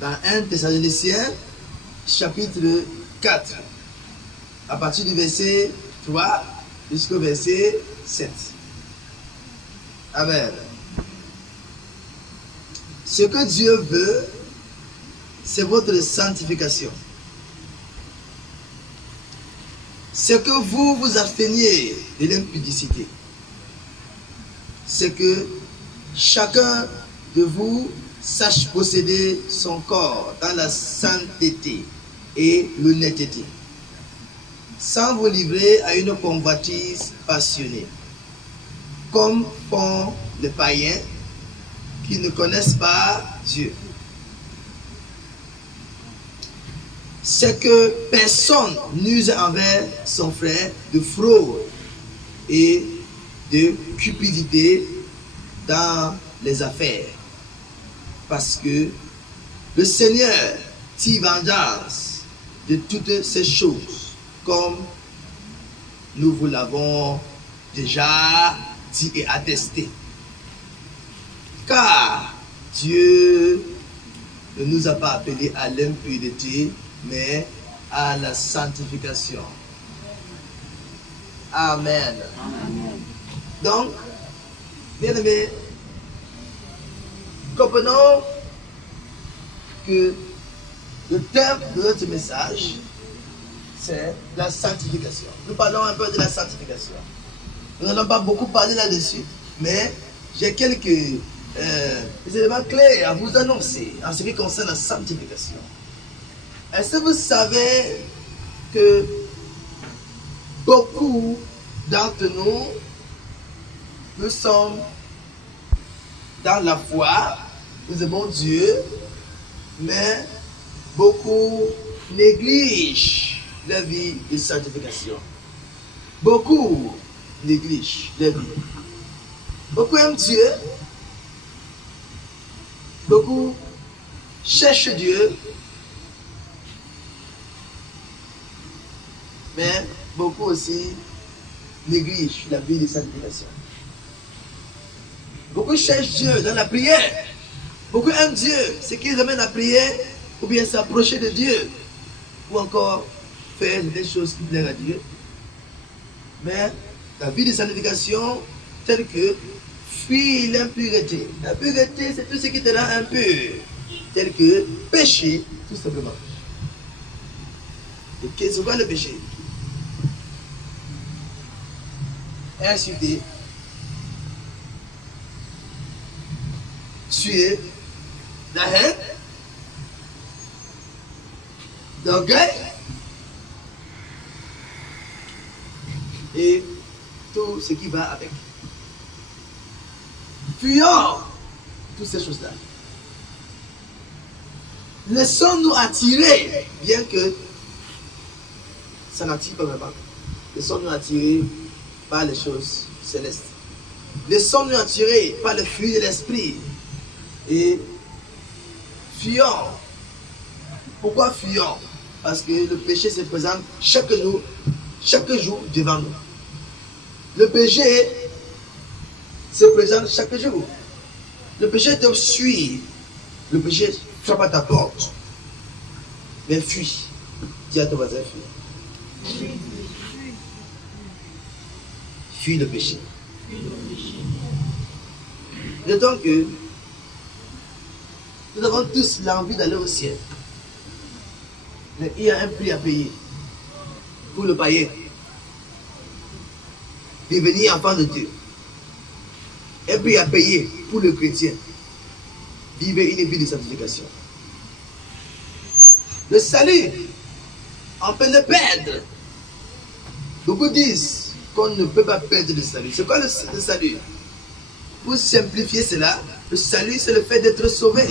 dans 1 Thessaloniciens, chapitre 4, à partir du verset 3 jusqu'au verset 7. Amen. Ce que Dieu veut, c'est votre sanctification. C'est que vous vous absteniez de l'impudicité. C'est que chacun de vous sache posséder son corps dans la sainteté et l'honnêteté, sans vous livrer à une convoitise passionnée, comme font les païens qui ne connaissent pas Dieu. C'est que personne n'use envers son frère de fraude et de cupidité dans les affaires, parce que le Seigneur tire vengeance de toutes ces choses, comme nous vous l'avons déjà dit et attesté. Car Dieu ne nous a pas appelés à l'impureté, mais à la sanctification. Amen. Amen. Donc, bien aimés, comprenons que le thème de notre message, c'est la sanctification. Nous parlons un peu de la sanctification. Nous n'allons pas beaucoup parler là-dessus, mais j'ai quelques éléments clés à vous annoncer en ce qui concerne la sanctification. Est-ce que vous savez que beaucoup d'entre nous, nous sommes dans la foi, nous aimons Dieu, mais beaucoup négligent la vie de sanctification. Beaucoup négligent la vie. Beaucoup aiment Dieu, beaucoup cherchent Dieu, mais beaucoup aussi négligent la vie de sanctification. Beaucoup cherchent Dieu dans la prière. Beaucoup aiment Dieu, ce qui les amène à prier, ou bien s'approcher de Dieu, ou encore faire des choses qui plaisent à Dieu. Mais la vie de sanctification, telle que fuir l'impureté. La pureté, c'est tout ce qui te rend impur, tel que péché, tout simplement. Et c'est quoi le péché? Insulter, tuer, la haine, l'orgueil et tout ce qui va avec. Fuyons toutes ces choses-là. Laissons-nous attirer, bien que ça n'attire pas vraiment. Laissons-nous attirer par les choses célestes. Laissons-nous attirer par le fruit de l'esprit. Et fuyons. Pourquoi fuyons? Parce que le péché se présente chaque jour devant nous. Le péché se présente chaque jour. Le péché te suit. Le péché frappe à ta porte. Mais fuis. Dis à ton voisin, fuis. Fuis le péché. D'autant que nous avons tous l'envie d'aller au ciel. Mais il y a un prix à payer pour le païen. Devenir enfant de Dieu. Un prix à payer pour le chrétien. Vivre une vie de sanctification. Le salut, on peut le perdre. Beaucoup disent qu'on ne peut pas perdre le salut. C'est quoi le salut? Pour simplifier cela, le salut, c'est le fait d'être sauvé.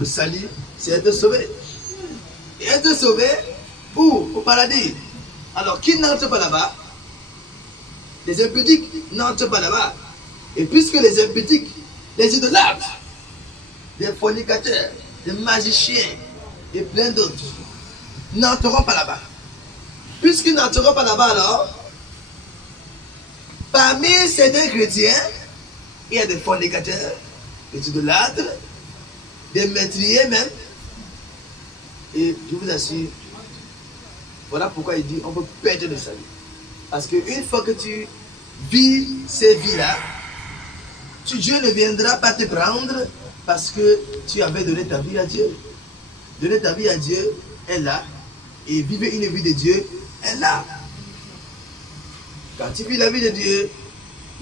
Le salut, c'est être sauvé. Et être sauvé, où? Au paradis. Alors, qui n'entre pas là-bas? Les impudiques n'entrent pas là-bas. Et puisque les impudiques, les idolâtres, les fornicateurs, les magiciens et plein d'autres n'entreront pas là-bas. Puisqu'ils n'entreront pas là-bas, alors, parmi certains chrétiens, il y a des fornicateurs, des idolâtres, des meurtriers même, Et je vous assure, voilà pourquoi il dit on peut perdre le salut. Parce qu'une fois que tu vis ces vies-là, Dieu ne viendra pas te prendre parce que tu avais donné ta vie à Dieu. Donner ta vie à Dieu est là. Et vivre une vie de Dieu est là. Quand tu vis la vie de Dieu,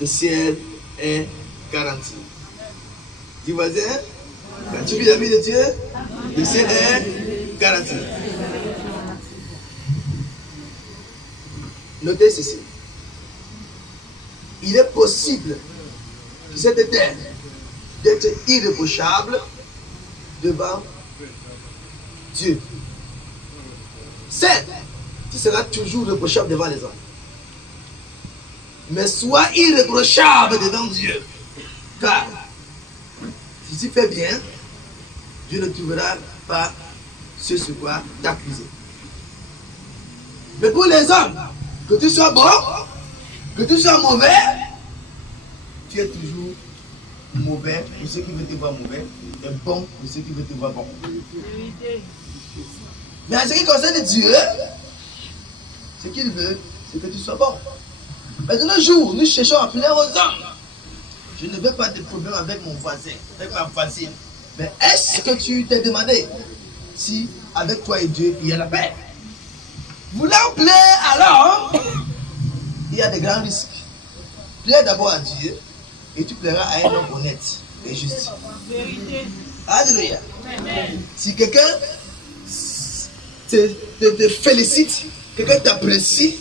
le ciel est garanti. Dis voisin, quand tu vis la vie de Dieu, le ciel est garanti. Notez ceci. Il est possible que cette terre d'être irréprochable devant Dieu. Certes, tu seras toujours reprochable devant les hommes. Mais sois irréprochable devant Dieu. Car si tu fais bien, Dieu ne trouvera pas ce sur quoi t'accuser. Mais pour les hommes, que tu sois bon, que tu sois mauvais, tu es toujours mauvais pour ceux qui veulent te voir mauvais et bon pour ceux qui veulent te voir bon. Mais en ce qui concerne Dieu, ce qu'il veut, c'est que tu sois bon. Mais de nos jours, nous cherchons à plaire aux hommes. Je ne veux pas de problème avec mon voisin, avec ma voisine. Mais est-ce que tu t'es demandé si avec toi et Dieu, il y a la paix? Voulant plaire alors, il y a de grands risques. Plaire d'abord à Dieu et tu plairas à un homme honnête et juste. Alléluia. Si quelqu'un te félicite, quelqu'un t'apprécie,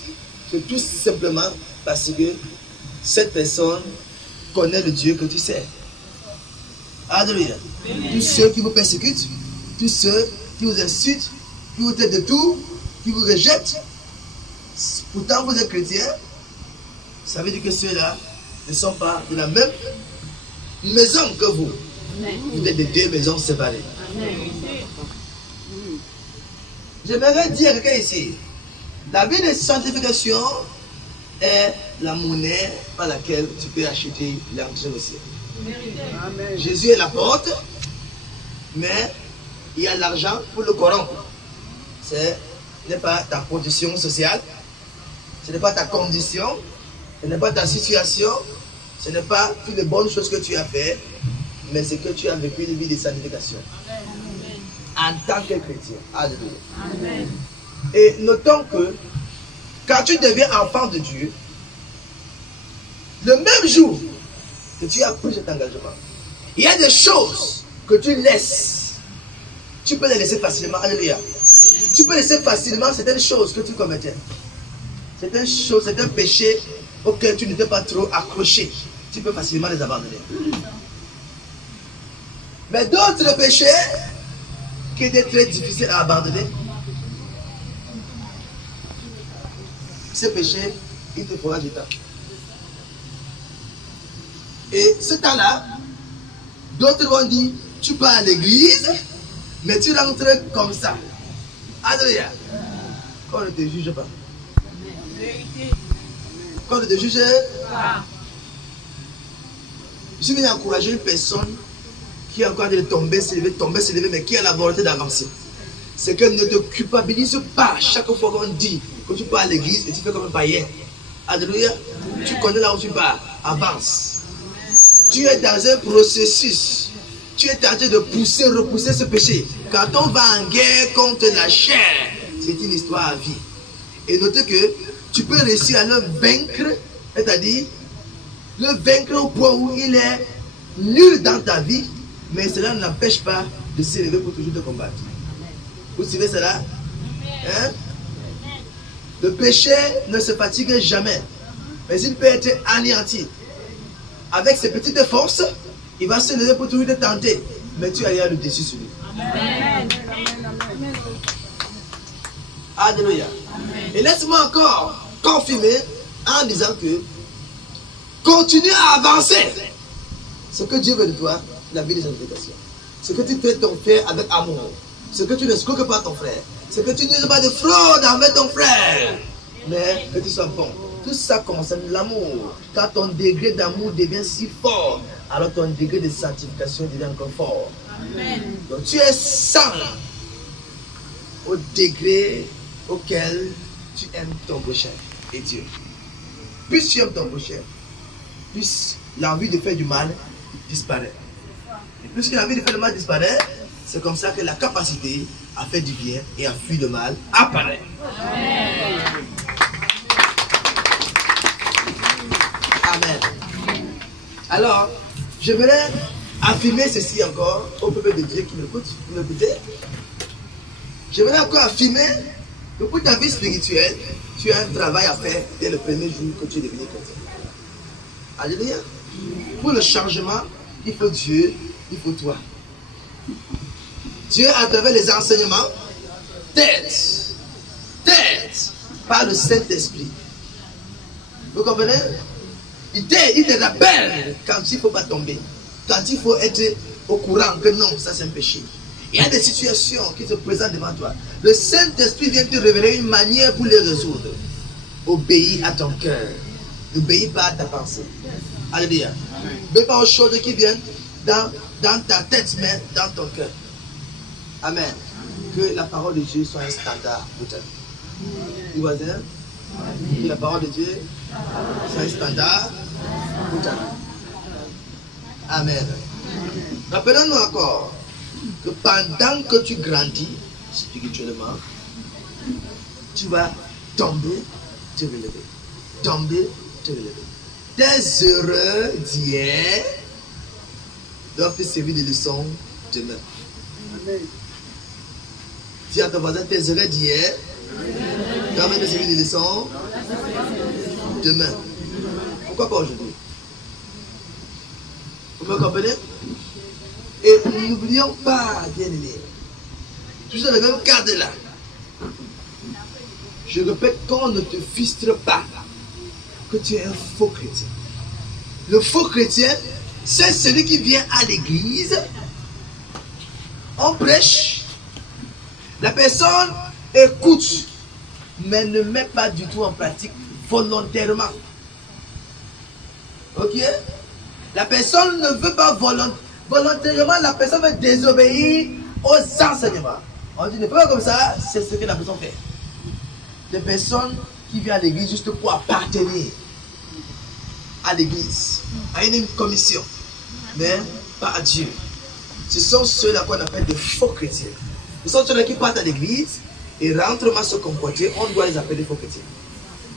c'est tout simplement parce que cette personne connaît le Dieu que tu sais. Alléluia. Tous ceux qui vous persécutent, tous ceux qui vous insultent, qui vous traitent de tout, qui vous rejettent, pourtant vous êtes chrétien, ça veut dire que ceux-là ne sont pas de la même maison que vous. Vous êtes de deux maisons séparées. J'aimerais dire à quelqu'un ici, la vie de sanctification est la monnaie par laquelle tu peux acheter l'entrée au ciel. Amen. Jésus est la porte, mais il y a l'argent pour le corrompre. Ce n'est pas ta position sociale, ce n'est pas ta condition, ce n'est pas ta situation, ce n'est pas toutes les bonnes choses que tu as fait, mais c'est que tu as vécu une vie de sanctification. En tant que chrétien. Alléluia. Amen. Et notons que quand tu deviens enfant de Dieu, le même jour que tu as pris cet engagement, il y a des choses que tu laisses. Tu peux les laisser facilement. Alléluia. Tu peux laisser facilement certaines choses que tu commettais. Certaines choses, certains péchés auxquels tu n'étais pas trop accroché. Tu peux facilement les abandonner. Mais d'autres péchés qui était très difficile à abandonner, ce péché, il te fera du temps. Et ce temps-là, d'autres vont dire, tu pars à l'église, mais tu rentres comme ça. Alléluia. Qu'on ne te juge pas. Qu'on ne te juge pas. Je suis venu encourager une personne qui est encore de tomber, s'élever, mais qui a la volonté d'avancer. C'est que ne te culpabilise pas chaque fois qu'on dit que tu pars à l'église et tu fais comme un païen. Alléluia. Tu connais là où tu pars. Avance. Tu es dans un processus. Tu es en train de repousser ce péché. Quand on va en guerre contre la chair, c'est une histoire à vie. Et notez que tu peux réussir à le vaincre, c'est-à-dire le vaincre au point où il est nul dans ta vie, mais cela n'empêche pas de s'élever pour toujours te combattre. Vous suivez cela? Hein? Le péché ne se fatigue jamais, mais il peut être anéanti. Avec ses petites forces, il va se lever pour toujours te tenter, mais tu as le dessus sur lui. Amen. Alléluia. Et laisse-moi encore confirmer en disant que continue à avancer. Ce que Dieu veut de toi, la vie de sanctification. Ce que tu fais ton frère avec amour. Ce que tu ne escroques pas ton frère. Ce que tu n'uses pas de fraude avec ton frère. Mais que tu sois bon. Tout ça concerne l'amour. Quand ton degré d'amour devient si fort, alors ton degré de sanctification devient encore fort. Amen. Donc tu es saint. au degré auquel tu aimes ton prochain et Dieu. Plus tu aimes ton prochain, plus l'envie de faire du mal disparaît. Et plus que l'envie de faire du mal disparaît, c'est comme ça que la capacité à faire du bien et à fuir le mal apparaît. Amen. Alors, j'aimerais affirmer ceci encore au peuple de Dieu qui m'écoute, vous m'écoutez. J'aimerais encore affirmer que pour ta vie spirituelle, tu as un travail à faire dès le premier jour que tu es devenu chrétien. Alléluia. Pour le changement, il faut Dieu, il faut toi. Dieu, à travers les enseignements, t'aide par le Saint-Esprit. Vous comprenez? Il te rappelle quand il ne faut pas tomber, quand il faut être au courant que non, ça c'est un péché. Il y a des situations qui se présentent devant toi. Le Saint-Esprit vient te révéler une manière pour les résoudre. Obéis à ton cœur. N'obéis pas à ta pensée. Alléluia. N'obéis pas aux choses qui viennent dans ta tête, mais dans ton cœur. Amen. Que la parole de Dieu soit un standard pour toi. Tu vois bien? Que la parole de Dieu soit un standard pour toi. Amen. Rappelons-nous encore que pendant que tu grandis spirituellement, tu vas tomber, te relever. Tomber, te relever. Tes erreurs d'hier doivent te servir de leçon demain. Amen. Dis à ton voisin, tes erreurs d'hier doivent te servir de leçon demain. Pourquoi pas aujourd'hui? Vous me comprenez? Et n'oublions pas, bien aimé, toujours dans le même cadre-là. Je répète, qu'on ne te frustre pas que tu es un faux chrétien. Le faux chrétien, c'est celui qui vient à l'église, on prêche, la personne écoute, mais ne met pas du tout en pratique volontairement. Ok? La personne ne veut pas volontairement, la personne veut désobéir aux enseignements. On dit ne fais pas comme ça, c'est ce que la personne fait. Des personnes qui viennent à l'église juste pour appartenir à l'église, à une commission, mais pas à Dieu. Ce sont ceux-là qu'on appelle des faux chrétiens. Ce sont ceux-là qui partent à l'église et rentrent mal se comporter, on doit les appeler des faux chrétiens.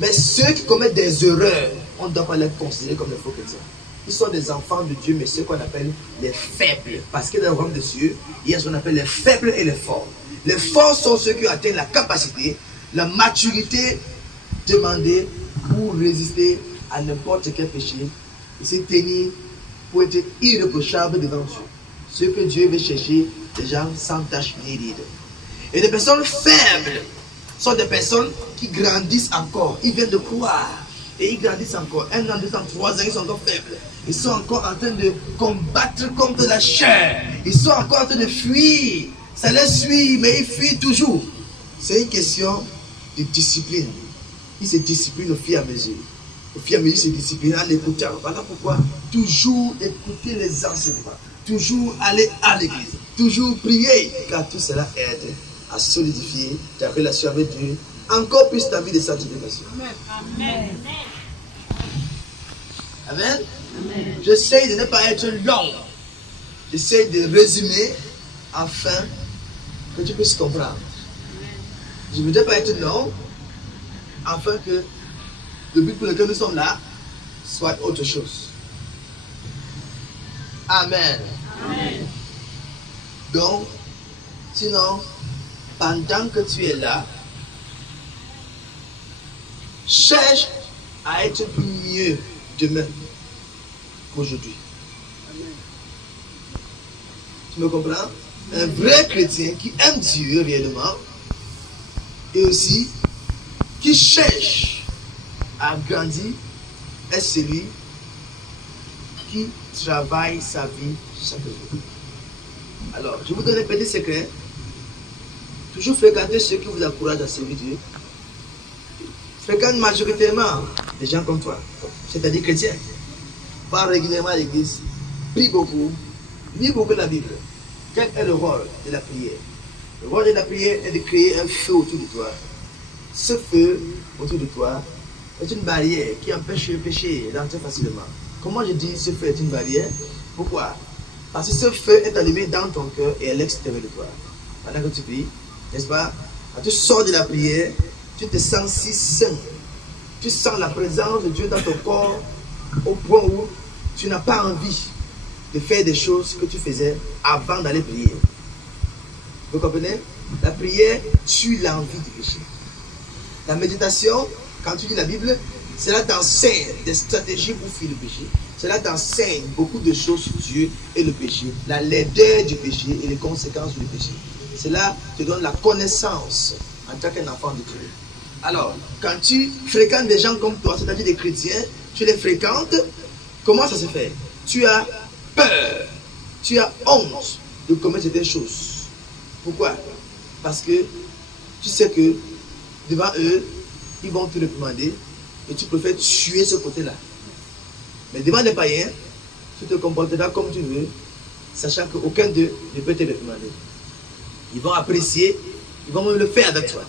Mais ceux qui commettent des erreurs, on ne doit pas les considérer comme des faux chrétiens. Ils sont des enfants de Dieu, mais ceux qu'on appelle les faibles. Parce que dans le royaume de Dieu, il y a ce qu'on appelle les faibles et les forts. Les forts sont ceux qui atteignent la capacité, la maturité demandée pour résister à n'importe quel péché et se tenir pour être irréprochable devant Dieu. Ce que Dieu veut chercher, des gens sans tache ni ride. Et les personnes faibles sont des personnes qui grandissent encore. Ils viennent de croire et ils grandissent encore. 1 an, 2 ans, 3 ans, ils sont encore faibles. Ils sont encore en train de combattre contre la chair. Ils sont encore en train de fuir. Ça les suit, mais ils fuient toujours. C'est une question de discipline. Ils se disciplinent au fur et à mesure. Au fur et à mesure, ils se disciplinent en l'écoutant. Voilà pourquoi toujours écouter les enseignements. Toujours aller à l'église. Toujours prier. Car tout cela aide à solidifier ta relation avec Dieu. Encore plus ta vie de sanctification. Amen. Amen. J'essaie de ne pas être long. J'essaie de résumer afin que tu puisses comprendre. Je ne voudrais pas être long afin que le but pour lequel nous sommes là soit autre chose. Amen. Amen. Donc, sinon, pendant que tu es là, cherche à être mieux demain qu'aujourd'hui. Tu me comprends? Un vrai chrétien qui aime Dieu réellement et aussi qui cherche à grandir est celui qui travaille sa vie chaque jour. Alors, je vous donne un petit secret. Toujours fréquenter ceux qui vous encouragent à servir Dieu. Fréquente majoritairement des gens comme toi, c'est-à-dire chrétiens. Va régulièrement à l'église, prie beaucoup, lis beaucoup la Bible. Quel est le rôle de la prière? Le rôle de la prière est de créer un feu autour de toi. Ce feu autour de toi est une barrière qui empêche le péché d'entrer facilement. Comment je dis ce feu est une barrière? Pourquoi? Parce que ce feu est allumé dans ton cœur et à l'extérieur de toi. Pendant que tu pries, n'est-ce pas? Quand tu sors de la prière, tu te sens si sain. Tu sens la présence de Dieu dans ton corps au point où tu n'as pas envie de faire des choses que tu faisais avant d'aller prier. Vous comprenez? La prière tue l'envie du péché. La méditation, quand tu lis la Bible, cela t'enseigne des stratégies pour fuir le péché. Cela t'enseigne beaucoup de choses sur Dieu et le péché, la laideur du péché et les conséquences du péché. Cela te donne la connaissance en tant qu'enfant de Dieu. Alors, quand tu fréquentes des gens comme toi, c'est-à-dire des chrétiens, tu les fréquentes, comment ça se fait? Tu as peur, tu as honte de commettre certaines choses. Pourquoi? Parce que tu sais que devant eux, ils vont te réprimander et tu préfères tuer ce côté-là. Mais devant les païens, tu te comporteras comme tu veux, sachant qu'aucun d'eux ne peut te réprimander. Ils vont apprécier, ils vont même le faire avec toi.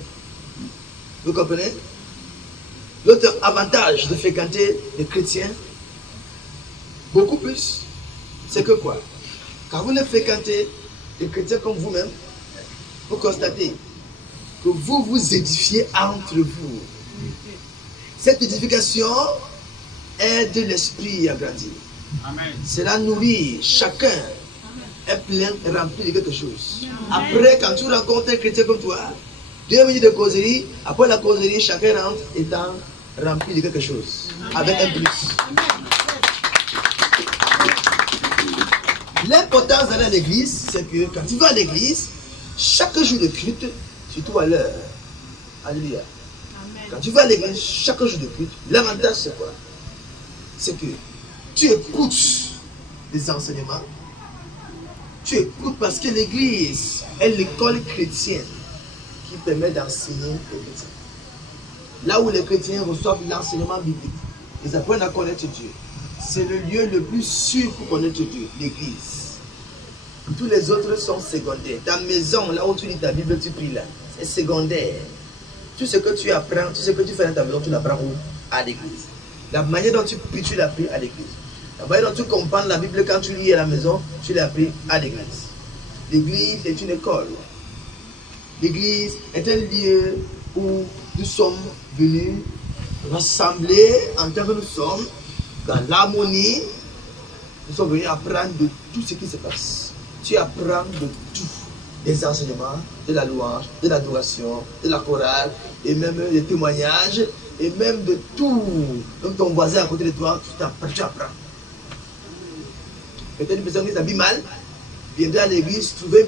Vous comprenez? L'autre avantage de fréquenter les chrétiens, beaucoup plus, c'est que quoi? Quand vous les fréquentez, les chrétiens comme vous-même, vous constatez que vous vous édifiez entre vous. Cette édification aide l'esprit à grandir. Amen. Cela nourrit chacun. Est plein, rempli de quelque chose. Après, quand tu rencontres un chrétien comme toi, 2 minutes de causerie, après la causerie, chacun rentre étant rempli de quelque chose. Avec un plus. L'importance d'aller à l'église, c'est que quand tu vas à l'église, chaque jour de culte, surtout à l'heure. Alléluia. Quand tu vas à l'église, chaque jour de culte, l'avantage c'est quoi? C'est que tu écoutes les enseignements. Tu écoutes parce que l'église est l'école chrétienne qui permet d'enseigner les chrétiens. Là où les chrétiens reçoivent l'enseignement biblique, ils apprennent à connaître Dieu. C'est le lieu le plus sûr pour connaître Dieu, l'église. Tous les autres sont secondaires. Ta maison, là où tu lis ta Bible, tu pries là, c'est secondaire. Tout ce que tu apprends, tout ce que tu fais dans ta maison, tu l'apprends où? À l'église. La manière dont tu pries, tu l'apprends à l'église. La manière dont tu comprends la Bible quand tu lis à la maison, tu l'apprends à l'église. L'église est une école. L'église est un lieu où nous sommes venus rassembler en tant que nous sommes dans l'harmonie. Nous sommes venus apprendre de tout ce qui se passe. Tu apprends de tout. Des enseignements, de la louange, de l'adoration, de la chorale, et même des témoignages, et même de tout. Donc ton voisin à côté de toi, tu apprends. Peut-être une personne qui s'habille mal, viendra à l'église, trouver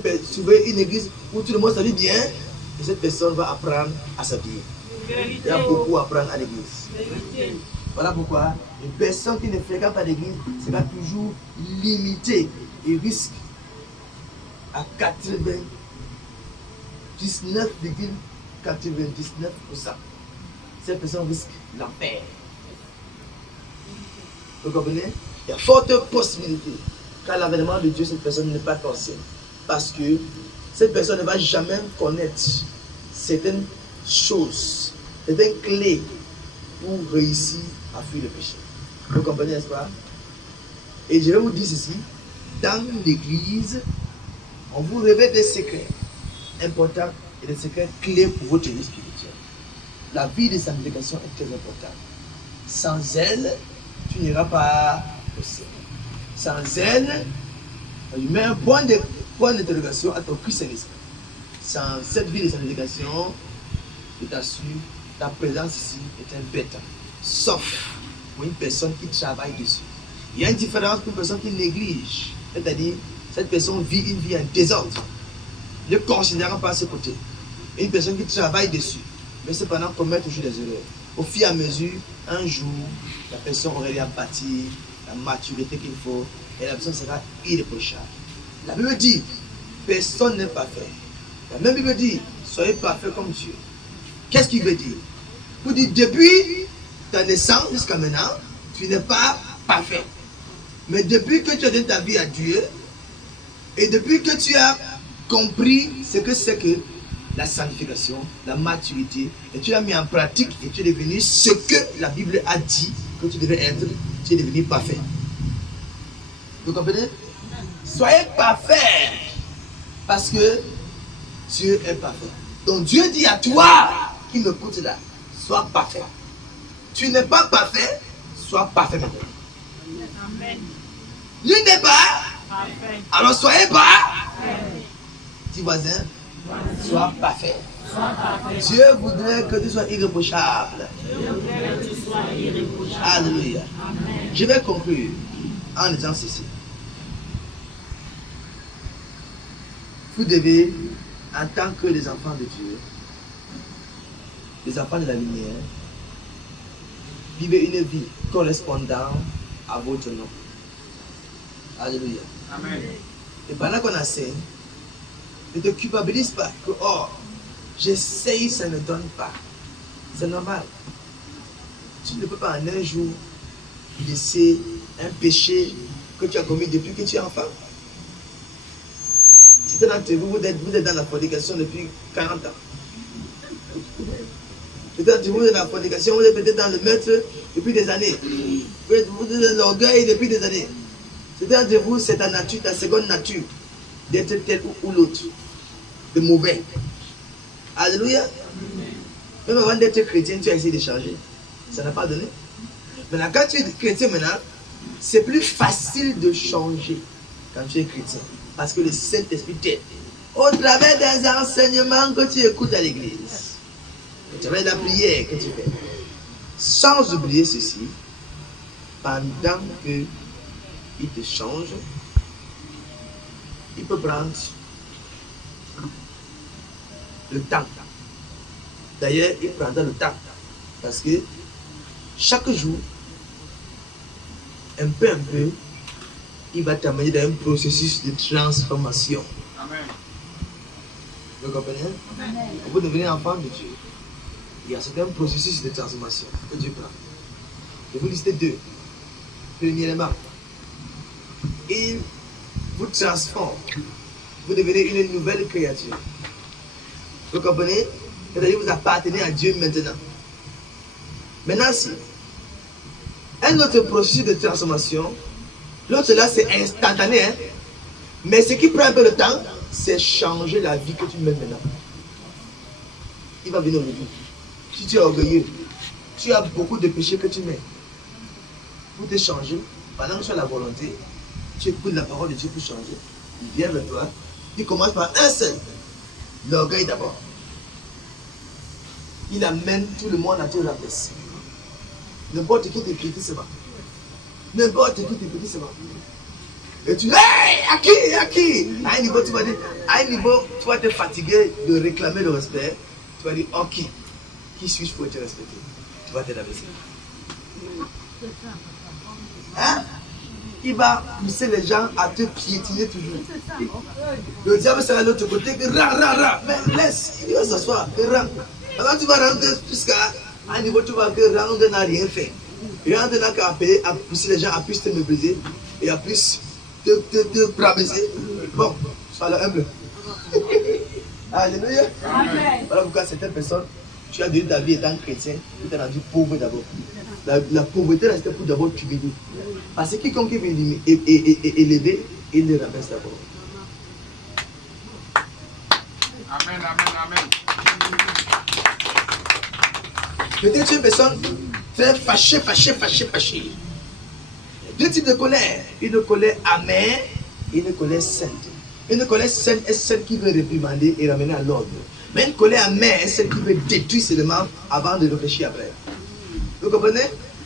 une église où tout le monde s'habille bien, et cette personne va apprendre à s'habiller. Il y a beaucoup à apprendre à l'église. Voilà pourquoi une personne qui ne fréquente pas l'église sera toujours limitée et risque à 99,99%. Cette personne risque l'enfer. Vous comprenez? Il y a forte possibilité qu'à l'avènement de Dieu, cette personne n'est pas consciente. Parce que cette personne ne va jamais connaître certaines choses, certaines clés pour réussir à fuir le péché. Vous comprenez, n'est-ce pas? Et je vais vous dire ceci, dans l'église, on vous révèle des secrets importants et des secrets clés pour votre vie spirituelle. La vie de sanctification est très importante. Sans elle, tu n'iras pas au ciel. Sans elle, tu mets un point d'interrogation à ton christianisme. Sans cette vie de sanctification, je t'assure, ta présence ici est un bête. Sauf pour une personne qui travaille dessus. Il y a une différence pour une personne qui néglige. C'est-à-dire, cette personne vit une vie en désordre, ne considérant pas ce côté. Et une personne qui travaille dessus, mais cependant commet toujours des erreurs. Au fur et à mesure, un jour, la personne aurait bâti la maturité qu'il faut et la personne sera irréprochable. La Bible dit, personne n'est parfait. La même Bible dit, soyez parfaits comme Dieu. Qu'est-ce qu'il veut dire? Vous dites, depuis ta naissance jusqu'à maintenant, tu n'es pas parfait. Mais depuis que tu as donné ta vie à Dieu, et depuis que tu as compris ce que c'est que la sanctification, la maturité, et tu l'as mis en pratique et tu es devenu ce que la Bible a dit que tu devais être, tu es devenu parfait. Vous comprenez? Soyez parfait parce que Dieu est parfait. Donc Dieu dit à toi qui m'écoute là, sois parfait. Tu n'es pas parfait, sois parfait maintenant. Amen. Tu n'es pas Parfait. Alors soyez pas. Parfait. Dis voisin, sois parfait. Sois parfait. Dieu voudrait que tu sois irréprochable. Dieu voudrait que tu sois irréprochable. Alléluia. Amen. Je vais conclure en disant ceci. Vous devez, en tant que les enfants de Dieu, les enfants de la lumière, vivre une vie correspondant à votre nom. Alléluia. Amen. Et pendant qu'on enseigne, ne te culpabilise pas que, oh, j'essaye, ça ne donne pas. C'est normal. Tu ne peux pas en un jour laisser un péché que tu as commis depuis que tu es enfant. Certains d'entre vous, vous êtes dans la fornication depuis 40 ans. Certains d'entre vous, vous êtes dans la fornication, vous êtes peut-être dans le meurtre depuis des années. Vous êtes dans l'orgueil depuis des années. Certains d'entre vous, c'est ta nature, ta seconde nature, d'être tel ou l'autre, de mauvais. Alléluia. Même avant d'être chrétien, tu as essayé de changer. Ça n'a pas donné. Maintenant, quand tu es chrétien maintenant, c'est plus facile de changer quand tu es chrétien. Parce que le Saint-Esprit t'aide. Au travers des enseignements que tu écoutes à l'église. Au travers de la prière que tu fais. Sans oublier ceci, pendant qu'il te change, il peut prendre le temps. D'ailleurs, il prendra le temps. Parce que chaque jour, un peu, il va t'amener dans un processus de transformation. Amen. Vous comprenez? Amen. Pour devenir enfant de Dieu, il y a certains processus de transformation que Dieu prend. Je vais vous lister deux. Premièrement, il vous transforme. Vous devenez une nouvelle créature. Vous comprenez? C'est-à-dire que vous appartenez à Dieu maintenant. Maintenant, si un autre processus de transformation, l'autre là c'est instantané, hein? Mais ce qui prend un peu de temps, c'est changer la vie que tu mènes maintenant. Il va venir au début. Si tu es orgueilleux, tu as beaucoup de péchés que tu mets. Pour te changer, pendant que tu as la volonté, tu écoutes la parole de Dieu pour changer. Il vient vers toi, il commence par un seul, l'orgueil d'abord. Il amène tout le monde à te rabaisser. N'importe qui te critique, c'est pas. N'importe qui te critique, c'est pas. Et tu dis, hey, à qui? À un niveau, tu vas dire, à un niveau, tu vas te fatiguer de réclamer le respect. Tu vas dire, ok, qui suis-je pour être respecté? Tu vas te rabaisser. Hein? Il va pousser les gens à te piétiner toujours. Le diable sera de l'autre côté, que ra. Mais laisse, il va s'asseoir, que ra. Alors tu vas rentrer jusqu'à un niveau, tu vois que Rang n'a rien fait. Et Rang n'a qu'à appeler, à pousser les gens à plus te mépriser et à plus te brabaiser. Bon, sois le humble. Alléluia. Voilà pourquoi certaines personnes, tu as donné ta vie étant chrétien, tu t'es rendu pauvre d'abord. La pauvreté restait pour d'abord t'humilier. Parce que quiconque veut élever, il le rabaisse d'abord. Amen. Peut-être une personne très fâchée. Deux types de colère. Une colère amère et une colère sainte. Une colère sainte est celle qui veut réprimander et ramener à l'ordre. Mais une colère amère est celle qui veut détruire seulement avant de réfléchir après. Vous comprenez?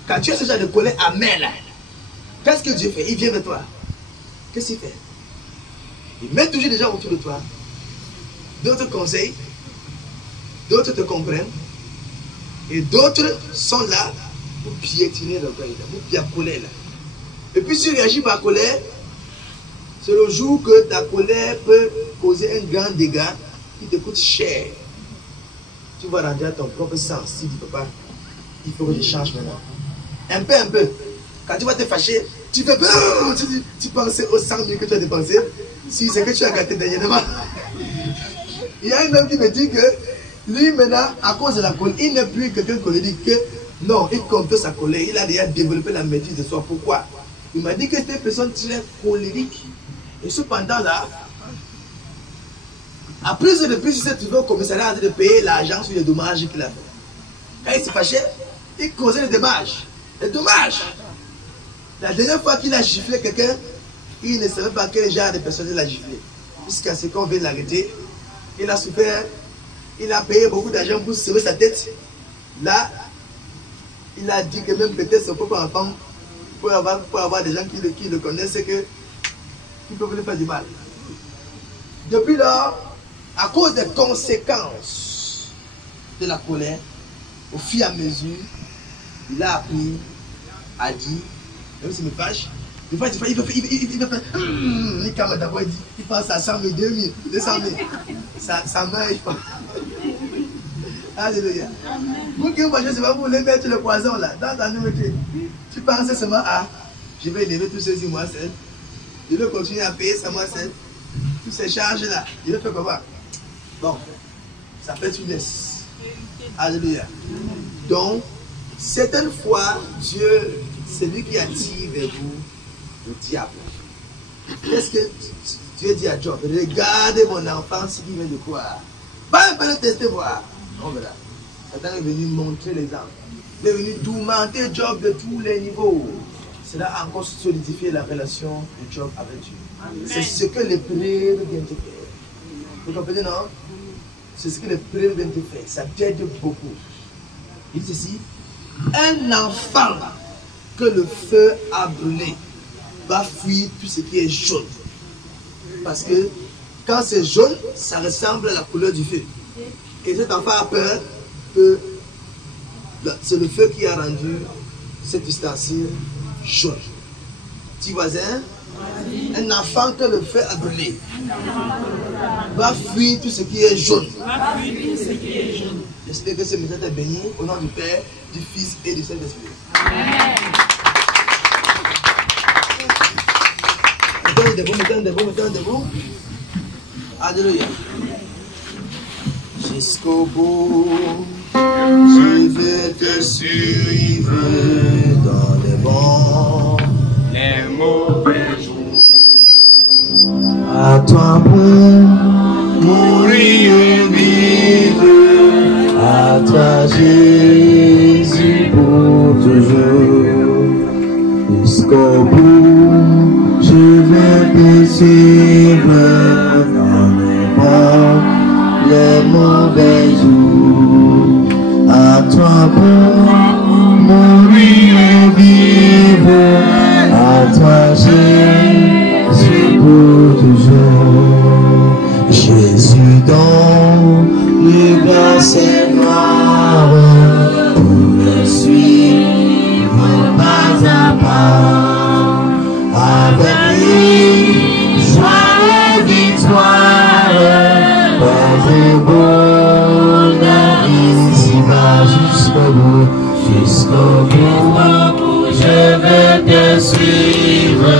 Quand tu as ce genre de colère amère là, qu'est-ce que Dieu fait? Il vient vers toi. Qu'est-ce qu'il fait? Il met toujours des gens autour de toi. D'autres conseillent, d'autres te comprennent. Et d'autres sont là pour piétiner l'orgueil, pour piacoler là. Et puis si tu réagis par colère, c'est le jour que ta colère peut causer un grand dégât qui te coûte cher. Tu vas rendre à ton propre sens. Tu dis, papa, il faut que je change maintenant. Un peu. Quand tu vas te fâcher, tu fais tu pensais aux 100 000 que tu as dépensé. Si c'est que tu as gâté dernièrement. Il y a un homme qui me dit que lui maintenant, à cause de la colère, il n'est plus quelqu'un colérique. Que non, il compte sa colère. Il a déjà développé la maîtrise de soi. Pourquoi? Il m'a dit que c'était une personne très colérique. Et cependant là, à plus de plus, il s'est trouvé au commissariat de payer l'argent sur les dommages qu'il a fait. Quand il s'est fâché, il causait les dommages. Les dommages. La dernière fois qu'il a giflé quelqu'un, il ne savait pas quel genre de personne il a giflé. Jusqu'à ce qu'on vienne l'arrêter, il a souffert, il a payé beaucoup d'argent pour sauver sa tête. Là, il a dit que même peut-être son propre enfant, pour avoir des gens qui le connaissent, qui peuvent lui faire du mal. Depuis lors, à cause des conséquences de la colère, au fur et à mesure, il a appris à dire, même s'il me fâche, des fois il va faire, il calme d'abord, il pense à 100 000, 2 000, 200 000, ça meurt, il pense. Alléluia. Pour que vous mangez, c'est pas pour les mettre le poison là, dans ta nourriture. Tu penses seulement à, je vais lever tous ceux-ci moi seul, je vais continuer à payer ça moi seul, toutes ces charges là, je vais faire comment? Bon, ça fait une laisse. Alléluia. Donc, certaines fois, Dieu, c'est lui qui attire vers vous le diable. Qu'est-ce que Dieu dit à Job? Regardez mon enfant, ce qu'il vient de croire. Pas un peu de tester voir. On verra. Satan est venu montrer l'exemple. Il est venu tourmenter Job de tous les niveaux. Cela a encore solidifié la relation de Job avec Dieu. C'est ce que les prêtres viennent te faire. Vous comprenez, non? C'est ce que les prêtres viennent te faire. Ça t'aide beaucoup. Il dit ceci. Un enfant que le feu a brûlé va fuir tout ce qui est jaune. Parce que quand c'est jaune, ça ressemble à la couleur du feu. Et cet enfant a peur que c'est le feu qui a rendu cet ustensile jaune. Petit voisin, un enfant que le feu a brûlé va fuir tout ce qui est jaune. J'espère que ce message est béni au nom du Père, du Fils et du Saint-Esprit. Mettons debout. Alléluia. Jusqu'au bout, je vais te suivre dans les bons, Les mauvais jours. à toi pour mourir vivre, à toi Jésus pour toujours. Jusqu'au bout, je vais te suivre dans les bons, les mauvais jours, à toi pour mourir et vivre, à toi Jésus pour toujours. Jésus dans le glacé noir, pour le suivre pas à pas, avec lui, joie et victoire. C'est bonheur ici-bas jusqu'au bout, je vais te suivre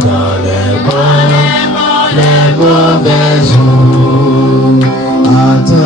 dans les bons, les mauvais jours. À toi